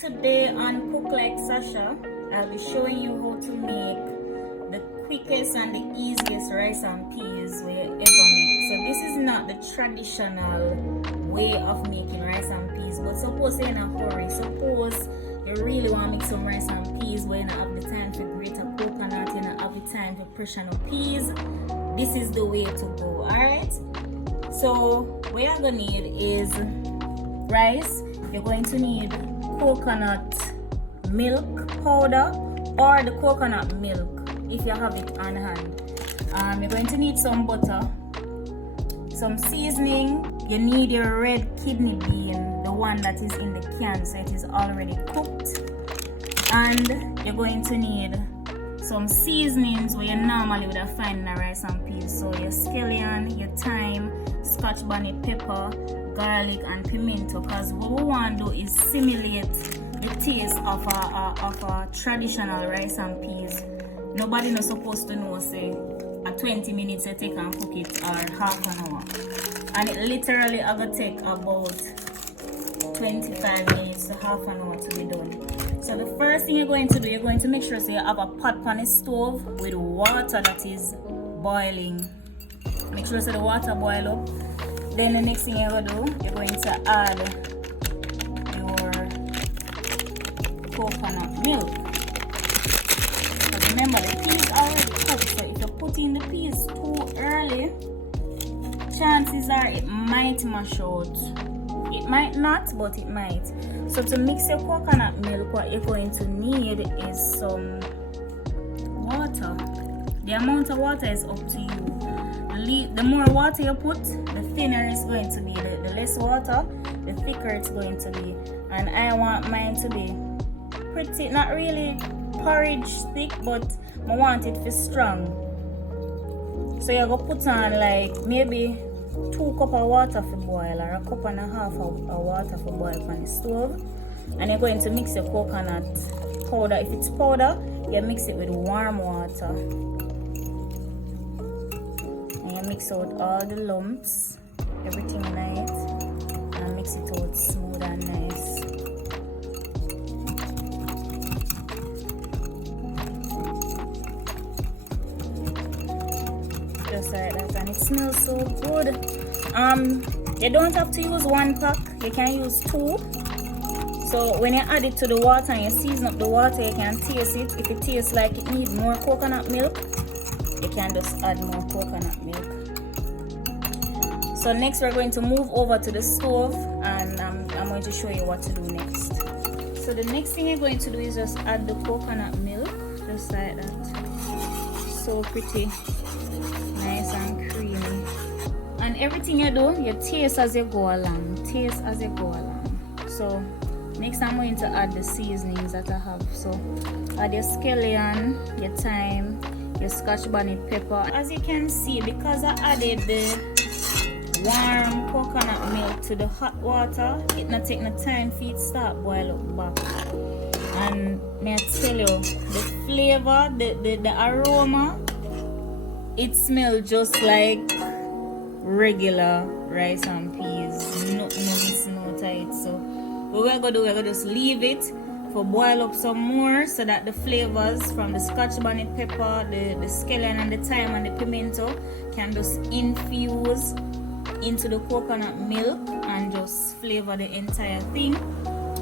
Today on Cook Like Sasha, I'll be showing you how to make the quickest and the easiest rice and peas we ever make. So this is not the traditional way of making rice and peas, but suppose you're in a hurry, suppose you really want to make some rice and peas but you don't have the time to grate a coconut, you don't have the time to pressure no peas, this is the way to go. Alright, so what you're going to need is rice. You're going to need coconut milk powder or the coconut milk if you have it on hand. You're going to need some butter, some seasoning. You need your red kidney bean, the one that is in the can, so it is already cooked. And you're going to need some seasonings where you normally would have found in a rice and peas. So your scallion, your thyme, Scotch bonnet pepper, garlic and pimento, because what we want to do is simulate the taste of a traditional rice and peas. Nobody not supposed to know say at 20 minutes you take and cook it or half an hour, and it literally gonna take about 25 minutes to half an hour to be done. So the first thing you're going to do, you're going to make sure so you have a pot on the stove with water that is boiling. Make sure so the water boil up. Then the next thing you're going to do, you're going to add your coconut milk. But remember, the peas are already cooked, so if you put in the peas too early, chances are it might mash out. It might not, but it might. So to mix your coconut milk, what you're going to need is some water. The amount of water is up to you. The more water you put, the thinner it's going to be. The less water, the thicker it's going to be. And I want mine to be pretty, not really porridge thick, but I want it to be strong. So you're going to put on like maybe 2 cups of water for boil, or 1.5 cups of water for boil on the stove. And you're going to mix your coconut powder. If it's powder, you mix it with warm water. Mix out all the lumps, everything nice, and mix it out smooth and nice. Just like that, and it smells so good. You don't have to use 1 pack, you can use 2. So when you add it to the water and you season up the water, you can taste it. If it tastes like it needs more coconut milk, you can just add more coconut milk. So next we're going to move over to the stove, and I'm going to show you what to do next. So the next thing you're going to do is just add the coconut milk, just like that. So pretty, nice and creamy. And everything you do, you taste as you go along. Taste as you go along. So next I'm going to add the seasonings that I have. So add your scallion, your thyme, your Scotch bonnet pepper. As you can see, because I added the warm coconut milk to the hot water, it not take no time for it start boil up back. And may I tell you, the flavor, the aroma, it smells just like regular rice and peas. Nothing no tight. So what we're gonna do, we're gonna just leave it for boil up some more, so that the flavors from the Scotch bonnet pepper, the scallion and the thyme and the pimento can just infuse into the coconut milk and just flavor the entire thing.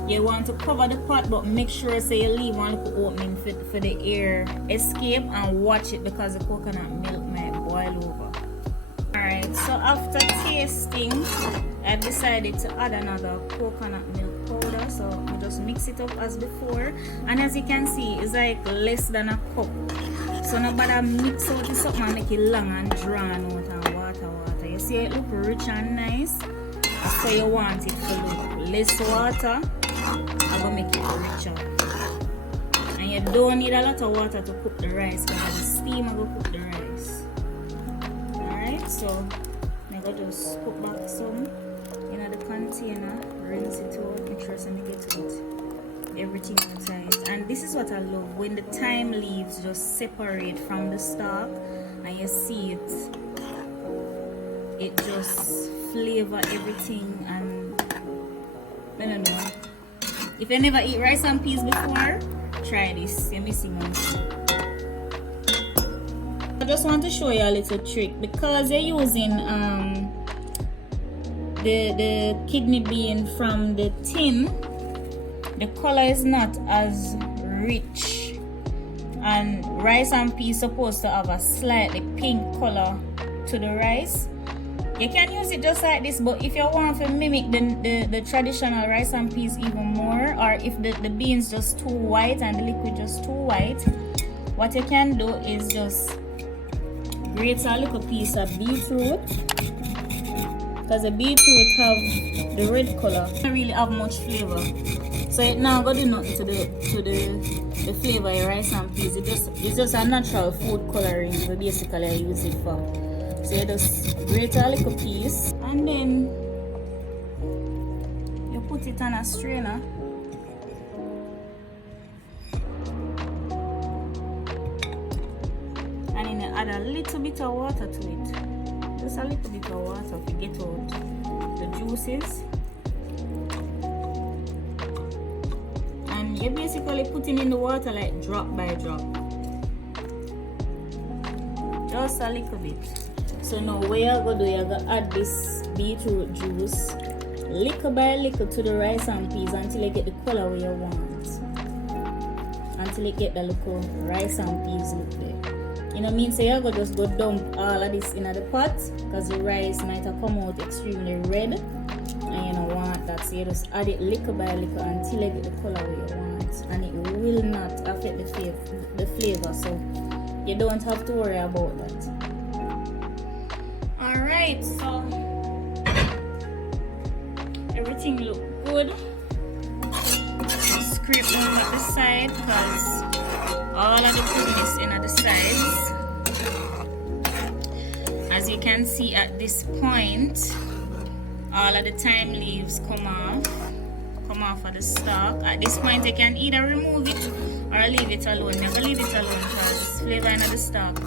You want to cover the pot, but make sure so you leave one little opening for the air escape, and watch it because the coconut milk might boil over. Alright, so after tasting, I decided to add another coconut milk powder. So I just mix it up as before, and as you can see, it's like less than a cup. So nobody mix out the something and make it long and drawn out and water. You see it look rich and nice, so you want it to look less water. I'm gonna make it richer. And you don't need a lot of water to cook the rice, because the steam will cook the rice. Alright, so I'm gonna just put back some in the container, rinse it out, make sure so I get it everything inside. And this is what I love, when the thyme leaves just separate from the stalk and you see it just flavor everything, and I don't know, If you never eat rice and peas before, try this. You're missing one. I just want to show you a little trick because you're using the kidney bean from the tin. The color is not as rich, and rice and peas supposed to have a slightly pink color to the rice. You can use it just like this, but if you want to mimic the traditional rice and peas even more, or if the beans just too white and the liquid just too white, what you can do is just grate a little piece of beetroot, because the beetroot have the red color. It doesn't really have much flavor, so it not gonna do nothing to the flavor of rice and peas. It's just a natural food coloring. So basically I use it for. So you just grate a little piece and then you put it on a strainer. And then you add a little bit of water to it. Just a little bit of water to get out the juices. And you're basically putting in the water like drop by drop. Just a little bit. So now what you're going to do, you're going to add this beetroot juice little by little to the rice and peas until you get the color where you want. Until you get the little rice and peas look there. You know what I mean? So you're going to just go dump all of this in the pot because the rice might have come out extremely red. And you don't want that. So you just add it little by little until you get the color where you want. And it will not affect the flavor. So you don't have to worry about that. Alright, so everything look good. Scrape them at the side because all of the goodness in at the sides. As you can see at this point, all of the thyme leaves come off of the stalk. At this point you can either remove it or leave it alone. Never leave it alone because flavor in the stalk.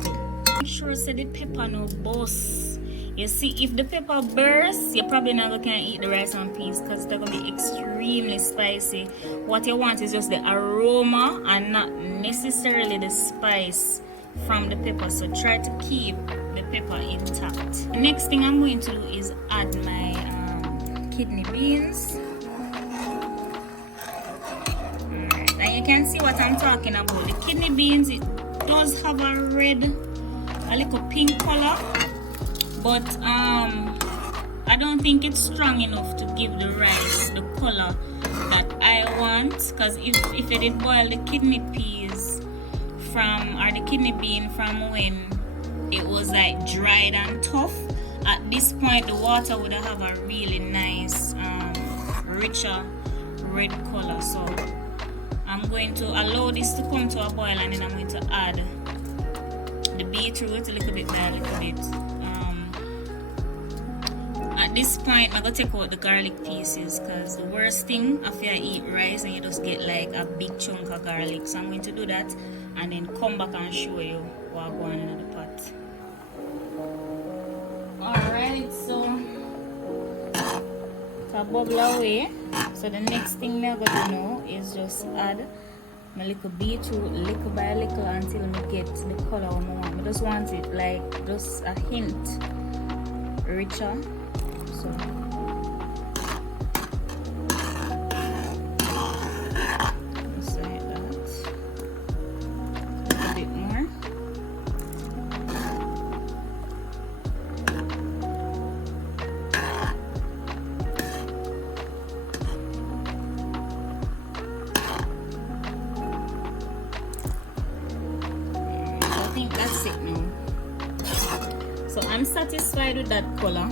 Make sure say the pepper no burst. You see, if the pepper bursts, you probably not gonna eat the rice and peas because they're gonna be extremely spicy. What you want is just the aroma and not necessarily the spice from the pepper. So try to keep the pepper intact. The next thing I'm going to do is add my kidney beans. Alright, and you can see what I'm talking about. The kidney beans, it does have a little pink color. But I don't think it's strong enough to give the rice the color that I want. Because if you did boil the kidney peas or the kidney bean from when it was like dried and tough, at this point the water would have a really nice richer red color. So I'm going to allow this to come to a boil and then I'm going to add the beetroot a little bit by a little bit. At this point, I'm going to take out the garlic pieces because the worst thing after I eat rice and you just get like a big chunk of garlic. So I'm going to do that and then come back and show you what I'm going in the pot. Alright, so to bubble away. So the next thing I'm going to do now is just add my little beetroot little by little until I get the color I want. I just want it like just a hint richer. So just like that. A bit more. I think that's it now. So I'm satisfied with that color.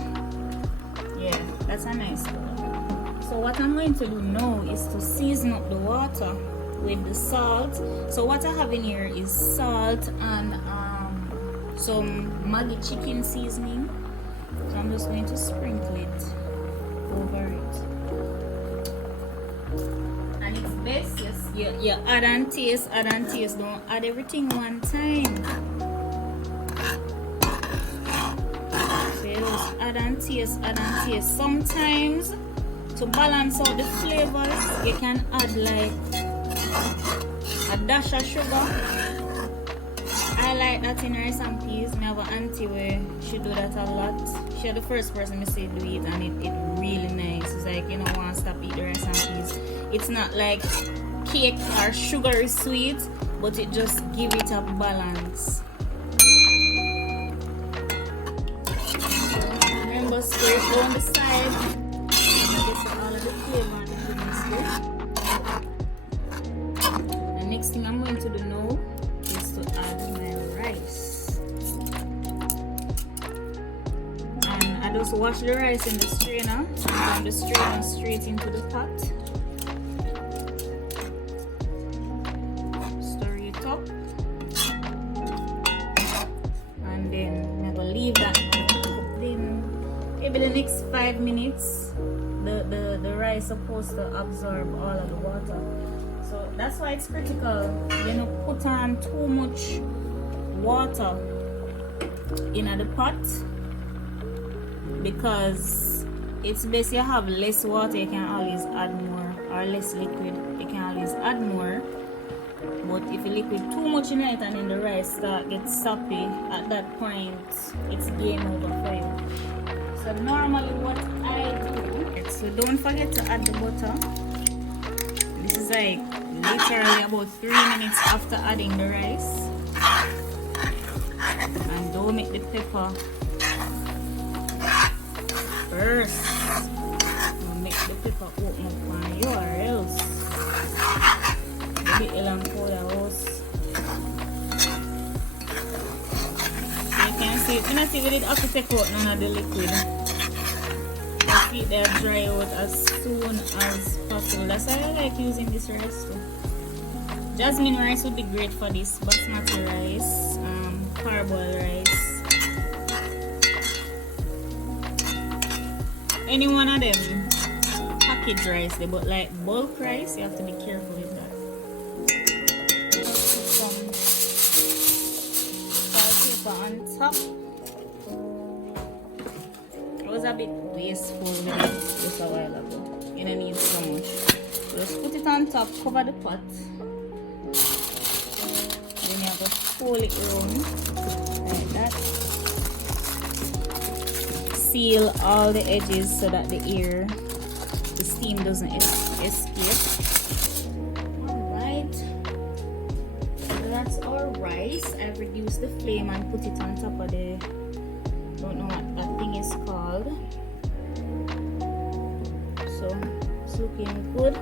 Yeah, that's a nice color. So what I'm going to do now is to season up the water with the salt. So what I have in here is salt and some Maggie Chicken seasoning. So I'm just going to sprinkle it over it. And it's best, yes, you add and taste, don't add everything one time. So you just add and taste. Sometimes to balance out the flavors, you can add like a dash of sugar. I like that in rice and peas. I have an auntie where she do that a lot. She the first person to say do it, and it really nice. It's like, you know, want to stop eating the rice and peas. It's not like cake or sugary sweet, but it just give it a balance. Remember, spray it on the side. Get all of the flavor and the goodness. The next thing I'm going to do now is to add my rice. And I just wash the rice in the strainer, and down the strainer straight into the pot. Stir it up, and then I'm gonna leave that within maybe the next 5 minutes. The rice is supposed to absorb all of the water. So that's why it's critical, you know, put on too much water in the pot, because it's best you have less water, you can always add more, or less liquid, you can always add more. But if you liquid too much in it and then the rice start get soppy, at that point it's game over for you. So normally what I do, so don't forget to add the butter. This is like literally about 3 minutes after adding the rice. And don't make the pepper first. Don't make the pepper open up on you, or else the long powder house. You can see, when I see we did have to take out none of the liquid. See they dry out as soon as possible. That's why I like using this rice too. Jasmine rice would be great for this. Basmati rice, parboiled rice, any one of them packaged rice, but like bulk rice, you have to be careful with that. Put some salt pepper on top. Was a bit wasteful with it just a while ago. You don't need so much. So just put it on top, cover the pot. Then you have to fold it around like that. Seal all the edges so that the steam doesn't escape. Alright. So that's our rice. I've reduced the flame and put it on top of the, don't know what that thing is called. So it's looking good.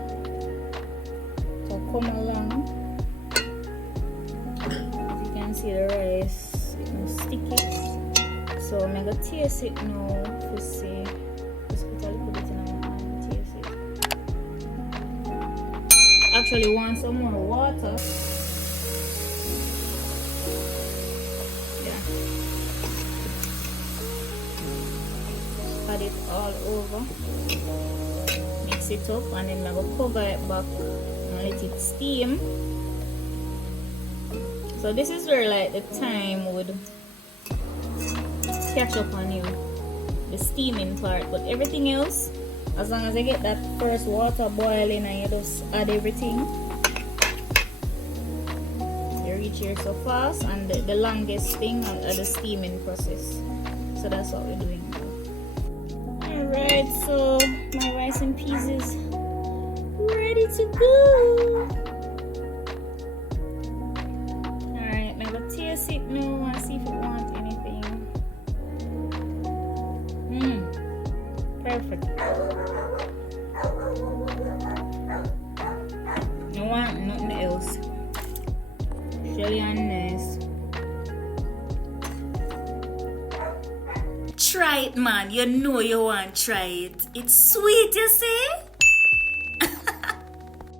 So come along. As you can see, the rice is sticky. So I'm gonna taste it now to see. Just put a little bit in my hand and taste it. Actually want some more water. Add it all over, mix it up, and then I'm gonna cover it back and let it steam. So this is where like the thyme would catch up on you, the steaming part, but everything else, as long as I get that first water boiling and you just add everything, you reach here so fast. And the longest thing are the steaming process. So that's what we're doing now. Alright, so my rice and peas is ready to go. Alright, I'm gonna taste it now and see if it wants anything. Perfect. No want nothing else. Really nice. Try it, man. You know you want to try it. It's sweet, you see?